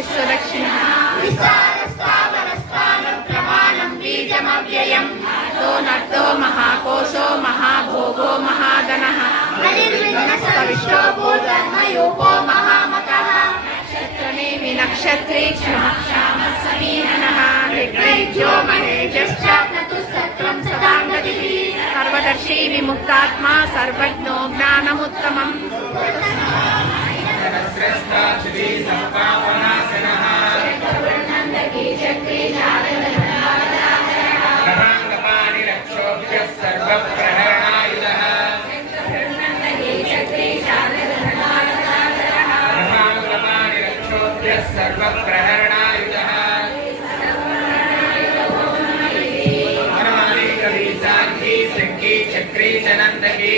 విశ్వరక్షణ. నర్తో మహాకోశో మహాభోగో మహాగణ పూర్వయోగో మహామత. నక్షత్రనేమి నక్షత్రే క్షమక్షామీనో మహేజశ్చ సత్వం సదాంగతి. సర్వదర్శీ విముక్తాత్మా సర్వజ్ఞో జ్ఞానముత్తమం. सर्वप्रहरणायुधः हनुमानी कवि साङ्गी शङ्की चक्री च नन्दकी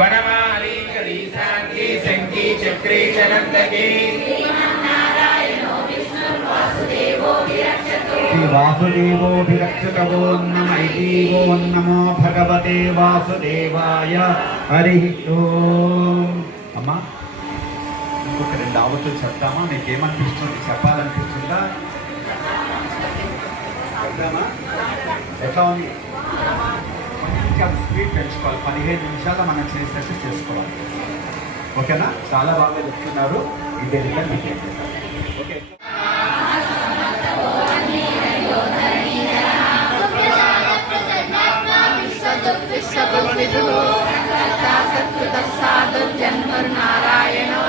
वनमाली कवि साङ्गी शङ्की चक्री च नन्दकी శ్రీ వాసుదేవోభిరక్షతవో నమో నమో భగవతే వాసుదేవాయ హరి ఓం అమ్మా ఇంకొక రెండు ఆవతులు చెప్తామా మీకు ఏమనిపిస్తుంది చెప్పాలనిపిస్తుందా చెప్తామా ఎట్లా ఉంది ఇంకా స్పీడ్ పెంచుకోవాలి పదిహేను నిమిషాలు మనం చేసినట్టు చేసుకోవాలి ఓకేనా చాలా బాగా చెప్తున్నారు ఇదే విధంగా మీకు ఏం చేస్తారు. ఓకే నారాయణో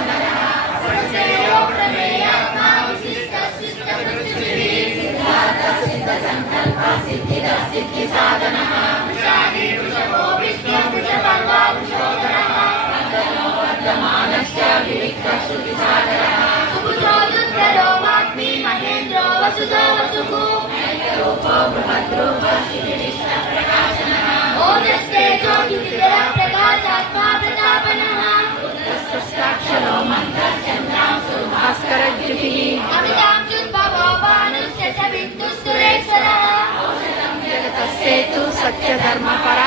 సుఖోదుత్తరోమాత్మి మహేంద్రో వసుదో వసుకు రూపో బృహద్రూప భానుశ్చ విద్యుత్ సురేశ్వరः జగతస్సేతు సత్యధర్మ పరాక్రమ